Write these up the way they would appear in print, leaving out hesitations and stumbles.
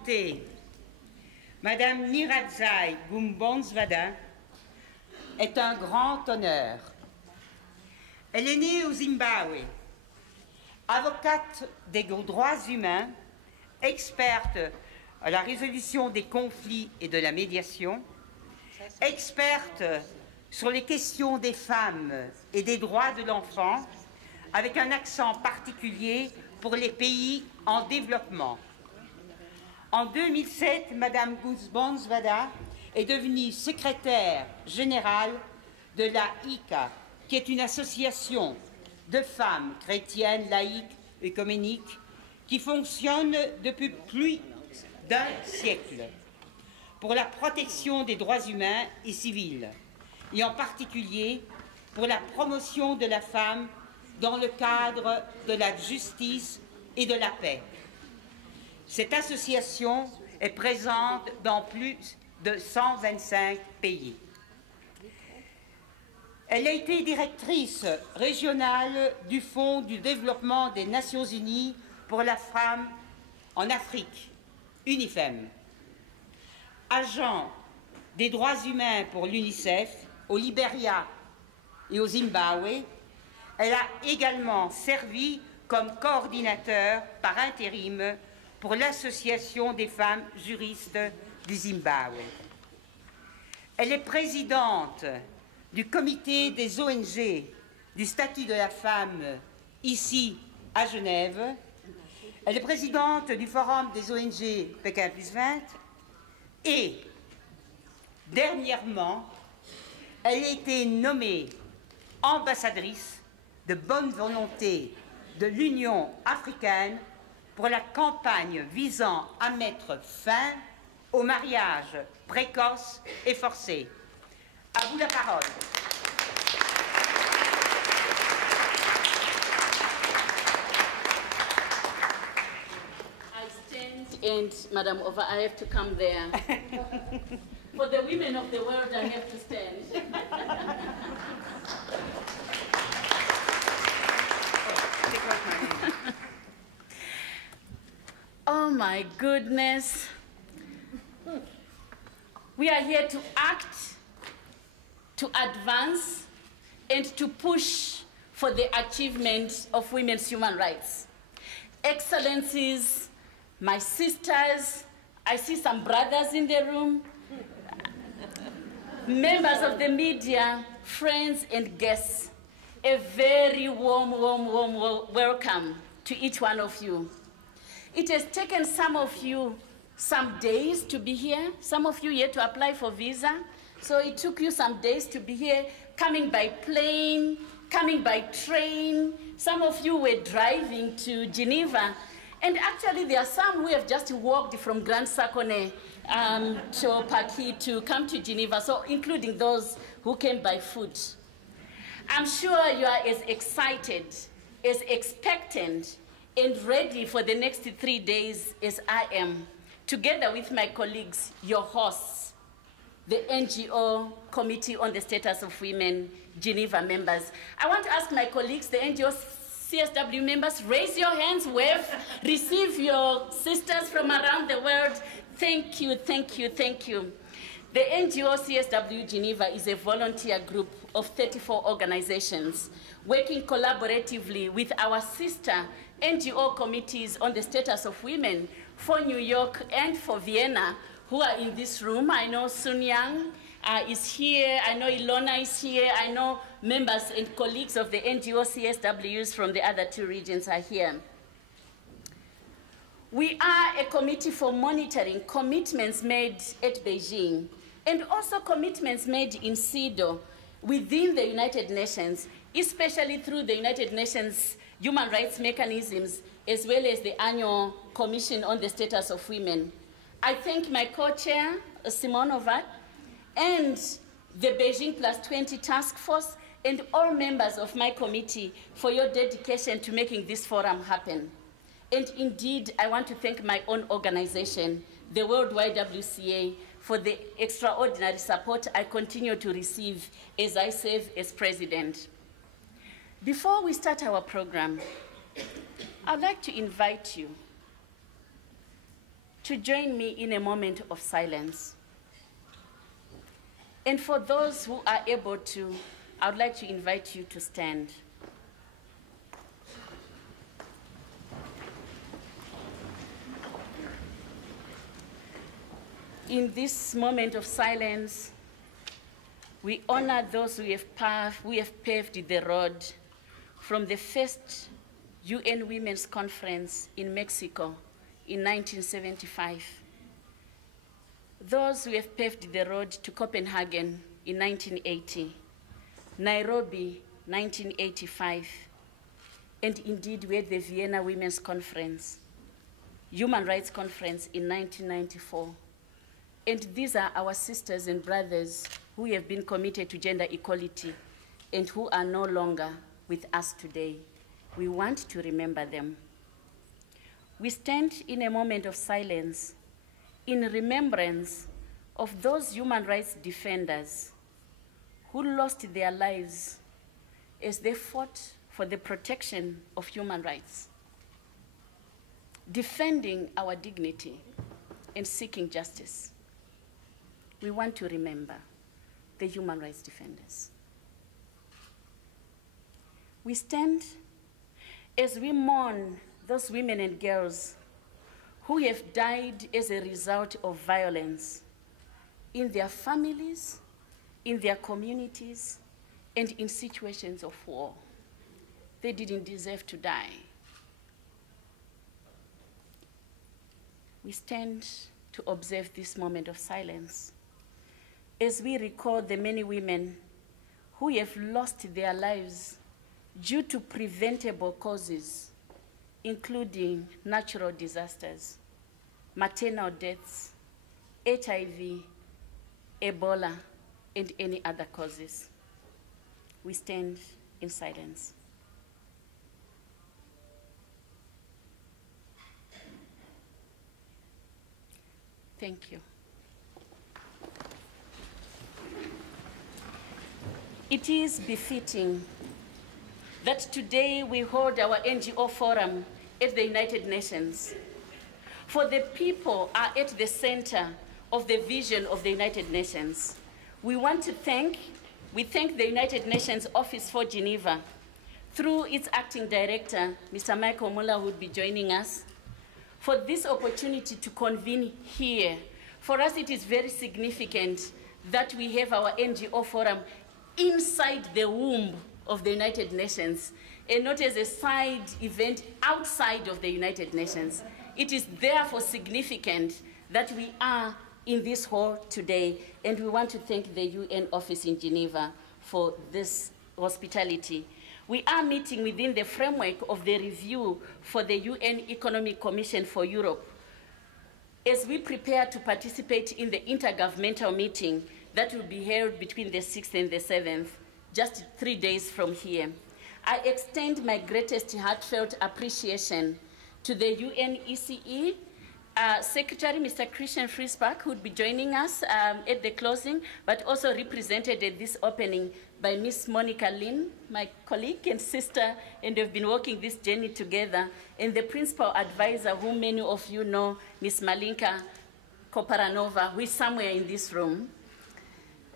présenter Madame Nyaradzayi Gumbonzvanda est un grand honneur. Elle est née au Zimbabwe, avocate des droits humains, experte à la résolution des conflits et de la médiation, experte sur les questions des femmes et des droits de l'enfant, avec un accent particulier pour les pays en développement. En 2007, Madame Gumbonzvanda est devenue secrétaire générale de la YWCA, qui est une association de femmes chrétiennes, laïques, œcuméniques, qui fonctionne depuis plus d'un siècle pour la protection des droits humains et civils, et en particulier pour la promotion de la femme dans le cadre de la justice et de la paix. Cette association est présente dans plus de 125 pays. Elle a été directrice régionale du Fonds du développement des Nations Unies pour la femme en Afrique, UNIFEM, agent des droits humains pour l'UNECE au Libéria et au Zimbabwe. Elle a également servi comme coordinateur par intérim pour l'Association des femmes juristes du Zimbabwe. Elle est présidente du comité des ONG du statut de la femme ici à Genève. Elle est présidente du forum des ONG Beijing+20 et dernièrement, elle a été nommée ambassadrice de bonne volonté de l'Union africaine pour la campagne visant à mettre fin au mariage précoce et forcé. À vous la parole. I stand and, Madam Ova, I have to come there. For the women of the world, I have to stand. Oh my goodness. We are here to act, to advance, and to push for the achievement of women's human rights. Excellencies, my sisters, I see some brothers in the room, members of the media, friends and guests, a very warm welcome to each one of you. It has taken some of you some days to be here. Some of you had to apply for visa. So it took you some days to be here, coming by plane, coming by train. Some of you were driving to Geneva. And actually, there are some who have just walked from Grand Sakone to Paki to come to Geneva, so including those who came by foot. I'm sure you are as excited, as expectant, and ready for the next 3 days as I am, together with my colleagues, your hosts, the NGO Committee on the Status of Women, Geneva members. I want to ask my colleagues, the NGO CSW members, raise your hands, wave, receive your sisters from around the world. Thank you, thank you, thank you. The NGO CSW Geneva is a volunteer group of 34 organizations working collaboratively with our sister NGO committees on the status of women for New York and for Vienna, who are in this room. I know Sun Yang is here, I know Ilona is here, I know members and colleagues of the NGO CSWs from the other two regions are here. We are a committee for monitoring commitments made at Beijing and also commitments made in CEDAW within the United Nations, especially through the United Nations human rights mechanisms, as well as the annual Commission on the Status of Women. I thank my co-chair, Simonova, and the Beijing+20 task force, and all members of my committee for your dedication to making this forum happen. And indeed, I want to thank my own organization, the World YWCA, for the extraordinary support I continue to receive as I serve as president. Before we start our program, I'd like to invite you to join me in a moment of silence. And for those who are able to, I would like to invite you to stand. In this moment of silence, we honor those who have paved the road from the first UN Women's Conference in Mexico in 1975. Those who have paved the road to Copenhagen in 1980, Nairobi, 1985, and indeed we had the Vienna Women's Conference, Human Rights Conference in 1994. And these are our sisters and brothers who have been committed to gender equality and who are no longer with us today. We want to remember them. We stand in a moment of silence in remembrance of those human rights defenders who lost their lives as they fought for the protection of human rights, defending our dignity and seeking justice. We want to remember the human rights defenders. We stand as we mourn those women and girls who have died as a result of violence in their families, in their communities, and in situations of war. They didn't deserve to die. We stand to observe this moment of silence as we recall the many women who have lost their lives due to preventable causes, including natural disasters, maternal deaths, HIV, Ebola, and any other causes. We stand in silence. Thank you. It is befitting that today we hold our NGO forum at the United Nations. For the people are at the center of the vision of the United Nations. We thank the United Nations Office for Geneva through its acting director, Mr. Michael Muller, who will be joining us, for this opportunity to convene here. For us, it is very significant that we have our NGO forum inside the womb of the United Nations and not as a side event outside of the United Nations. It is therefore significant that we are in this hall today, and we want to thank the UN office in Geneva for this hospitality. We are meeting within the framework of the review for the UN Economic Commission for Europe as we prepare to participate in the intergovernmental meeting that will be held between the 6th and the 7th, just 3 days from here. I extend my greatest heartfelt appreciation to the UNECE Secretary, Mr. Christian Friesbach, who would be joining us at the closing, but also represented at this opening by Ms. Monica Lin, my colleague and sister, and they've been walking this journey together, and the principal advisor, whom many of you know, Ms. Malinka Koparanova, who is somewhere in this room,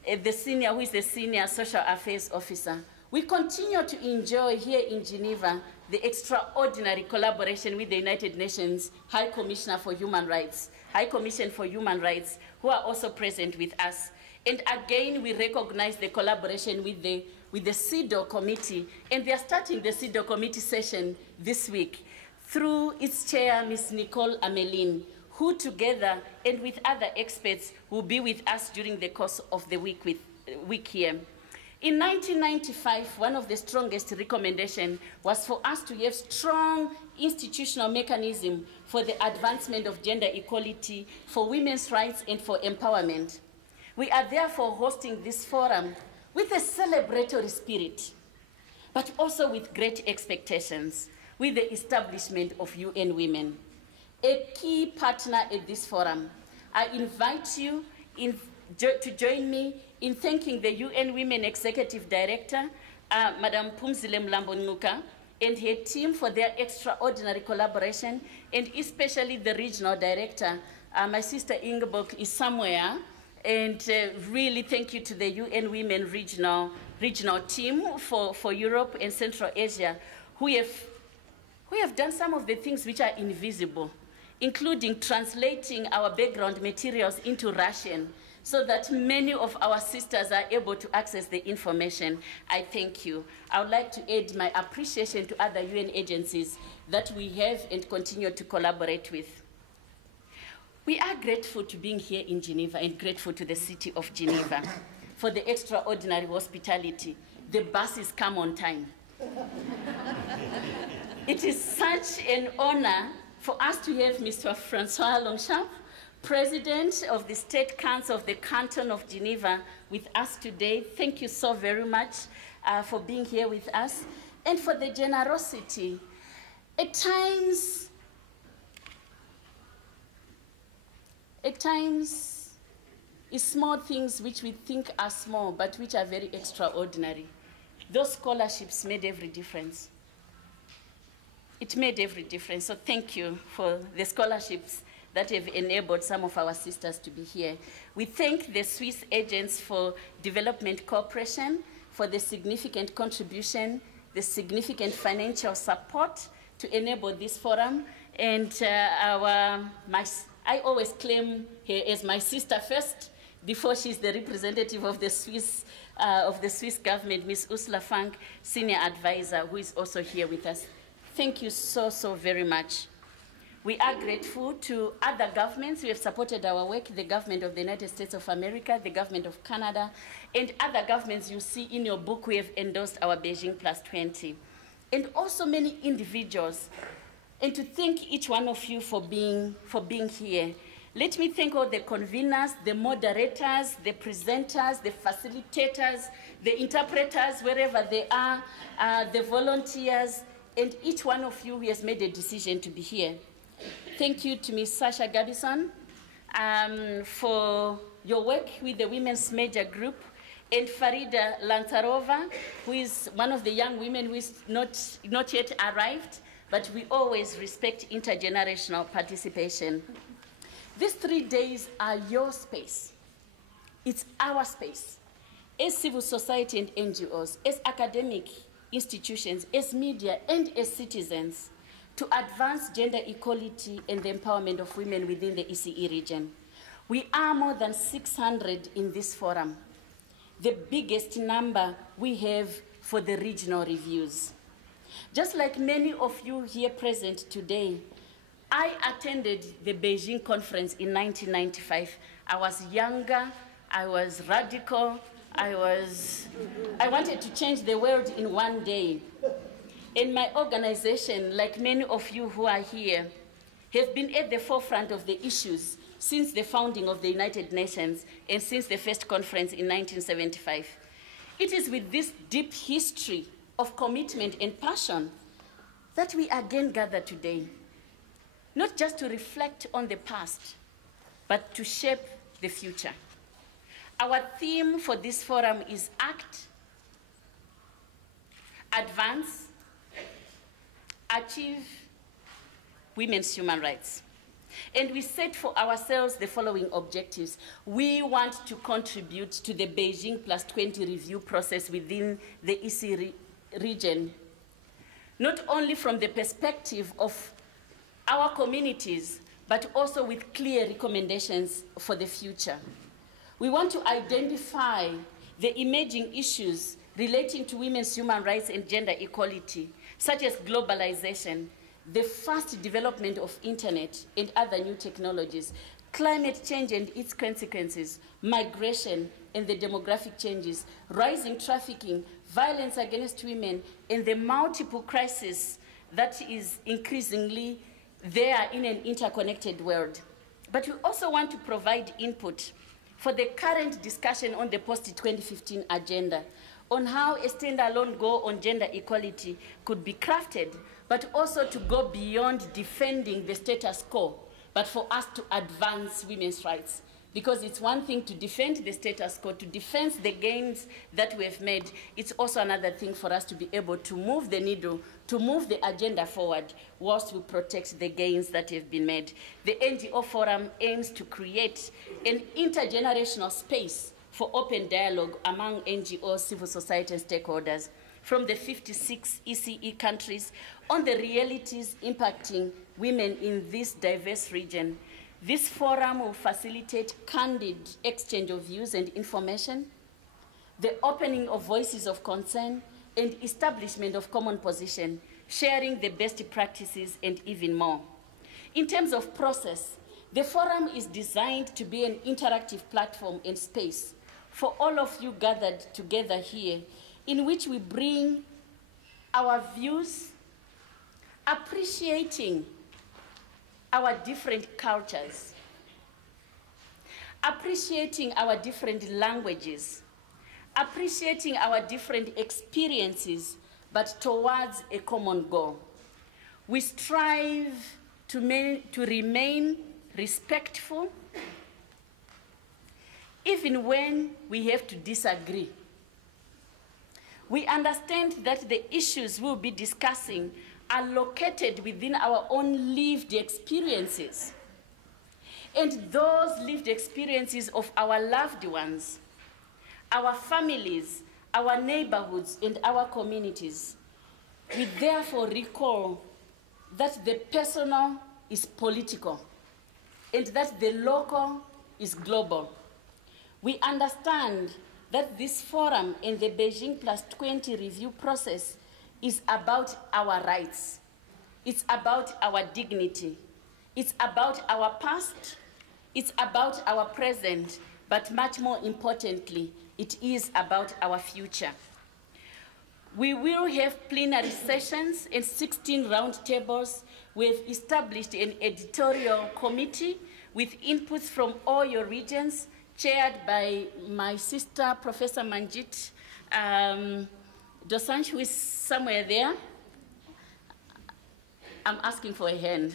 who is the senior social affairs officer. We continue to enjoy here in Geneva the extraordinary collaboration with the United Nations High Commissioner for Human Rights, High Commission for Human Rights, who are also present with us. And again, we recognize the collaboration with the CEDAW committee, and they are starting the CEDAW committee session this week through its chair, Ms. Nicole Amelin, who together and with other experts will be with us during the course of the week here. In 1995, one of the strongest recommendations was for us to have strong institutional mechanism for the advancement of gender equality, for women's rights, and for empowerment. We are therefore hosting this forum with a celebratory spirit, but also with great expectations, with the establishment of UN Women. A key partner at this forum. I invite you to join me in thanking the UN Women Executive Director, Madam Phumzile Mlambo-Ngcuka, and her team for their extraordinary collaboration, and especially the Regional Director, My sister Ingeborg is somewhere, and really thank you to the UN Women regional team for Europe and Central Asia, who have done some of the things which are invisible, including translating our background materials into Russian, so that many of our sisters are able to access the information. I thank you. I would like to add my appreciation to other UN agencies that we have and continue to collaborate with. We are grateful to being here in Geneva and grateful to the city of Geneva for the extraordinary hospitality. The buses come on time. It is such an honor for us to have Mr. Francois Longchamp, President of the State Council of the Canton of Geneva, with us today. Thank you so very much for being here with us and for the generosity. At times, it's small things which we think are small, but which are very extraordinary. Those scholarships made every difference. It made every difference, so thank you for the scholarships that have enabled some of our sisters to be here. We thank the Swiss Agents for Development Cooperation for the significant contribution, the significant financial support to enable this forum, and I always claim her as my sister first, before she's the representative of the Swiss government, Ms. Ursula Funk, Senior Advisor, who is also here with us. Thank you so, so very much. We are grateful to other governments who have supported our work, the government of the United States of America, the government of Canada, and other governments you see in your book who have endorsed our Beijing+20. And also many individuals, and to thank each one of you for being here. Let me thank all the conveners, the moderators, the presenters, the facilitators, the interpreters, wherever they are, the volunteers, and each one of you who has made a decision to be here. Thank you to Ms. Sasha Gabison for your work with the Women's Major Group, and Farida Lantarova, who is one of the young women who is not yet arrived, but we always respect intergenerational participation. These 3 days are your space. It's our space. As civil society and NGOs, as academic institutions, as media, and as citizens, to advance gender equality and the empowerment of women within the ECE region. We are more than 600 in this forum, the biggest number we have for the regional reviews. Just like many of you here present today, I attended the Beijing conference in 1995. I was younger, I was radical, I wanted to change the world in one day. And my organization, like many of you who are here, have been at the forefront of the issues since the founding of the United Nations and since the first conference in 1975. It is with this deep history of commitment and passion that we again gather today, not just to reflect on the past, but to shape the future. Our theme for this forum is ACT, Advance, Achieve Women's Human Rights. And we set for ourselves the following objectives. We want to contribute to the Beijing+20 review process within the EC region, not only from the perspective of our communities, but also with clear recommendations for the future. We want to identify the emerging issues relating to women's human rights and gender equality, such as globalization, the fast development of internet and other new technologies, climate change and its consequences, migration and the demographic changes, rising trafficking, violence against women, and the multiple crises that is increasingly there in an interconnected world. But we also want to provide input for the current discussion on the post-2015 agenda, on how a standalone goal on gender equality could be crafted, but also to go beyond defending the status quo, but for us to advance women's rights. Because it's one thing to defend the status quo, to defend the gains that we have made. It's also another thing for us to be able to move the needle, to move the agenda forward, whilst we protect the gains that have been made. The NGO Forum aims to create an intergenerational space for open dialogue among NGOs, civil society, and stakeholders from the 56 ECE countries on the realities impacting women in this diverse region. This forum will facilitate candid exchange of views and information, the opening of voices of concern, and establishment of common position, sharing the best practices, and even more. In terms of process, the forum is designed to be an interactive platform and space for all of you gathered together here, in which we bring our views, appreciating our different cultures, appreciating our different languages, appreciating our different experiences, but towards a common goal. We strive to remain respectful, even when we have to disagree. We understand that the issues we'll be discussing are located within our own lived experiences. And those lived experiences of our loved ones, our families, our neighborhoods, and our communities. We therefore recall that the personal is political and that the local is global. We understand that this forum and the Beijing+20 review process is about our rights. It's about our dignity. It's about our past. It's about our present. But much more importantly, it is about our future. We will have plenary sessions and 16 roundtables. We've established an editorial committee with inputs from all your regions, chaired by my sister, Professor Manjit Dosanjh, who is somewhere there. I'm asking for a hand.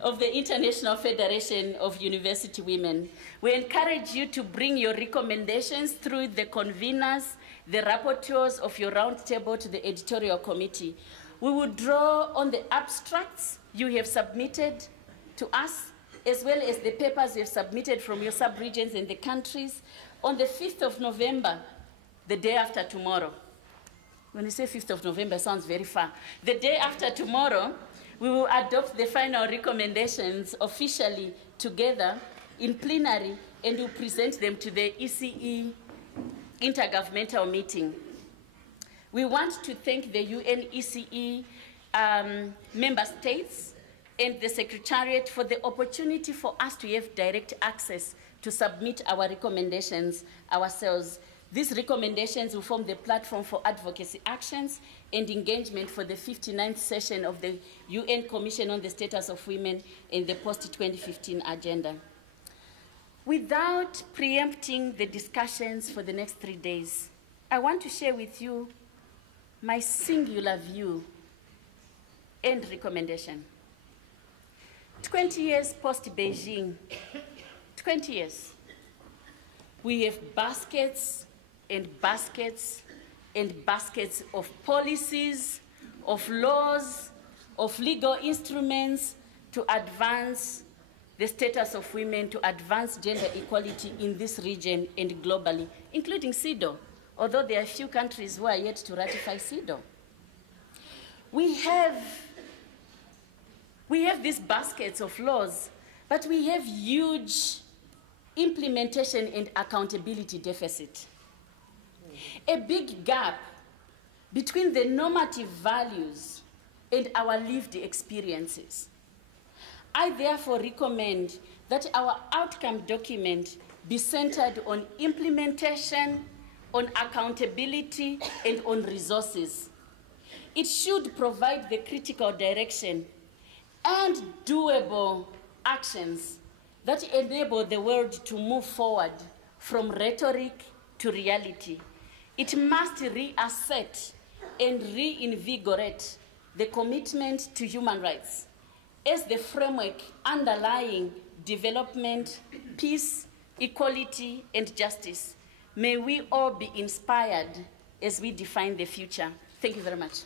Of the International Federation of University Women. We encourage you to bring your recommendations through the conveners, the rapporteurs of your roundtable to the editorial committee. We will draw on the abstracts you have submitted to us, as well as the papers you have submitted from your sub-regions and the countries on the 5th of November, the day after tomorrow. When you say 5th of November, it sounds very far. The day after tomorrow, we will adopt the final recommendations officially together in plenary, and will present them to the ECE intergovernmental meeting. We want to thank the UNECE member states and the Secretariat for the opportunity for us to have direct access to submit our recommendations ourselves. These recommendations will form the platform for advocacy actions and engagement for the 59th session of the UN Commission on the Status of Women in the post-2015 agenda. Without preempting the discussions for the next 3 days, I want to share with you my singular view and recommendation. 20 years post-Beijing, 20 years, we have baskets and baskets and baskets of policies, of laws, of legal instruments to advance the status of women, to advance gender equality in this region and globally, including CEDAW, although there are few countries who are yet to ratify CEDAW. We have these baskets of laws, but we have huge implementation and accountability deficit. A big gap between the normative values and our lived experiences. I therefore recommend that our outcome document be centered on implementation, on accountability, and on resources. It should provide the critical direction and doable actions that enable the world to move forward from rhetoric to reality. It must reassert and reinvigorate the commitment to human rights as the framework underlying development, peace, equality, and justice. May we all be inspired as we define the future. Thank you very much.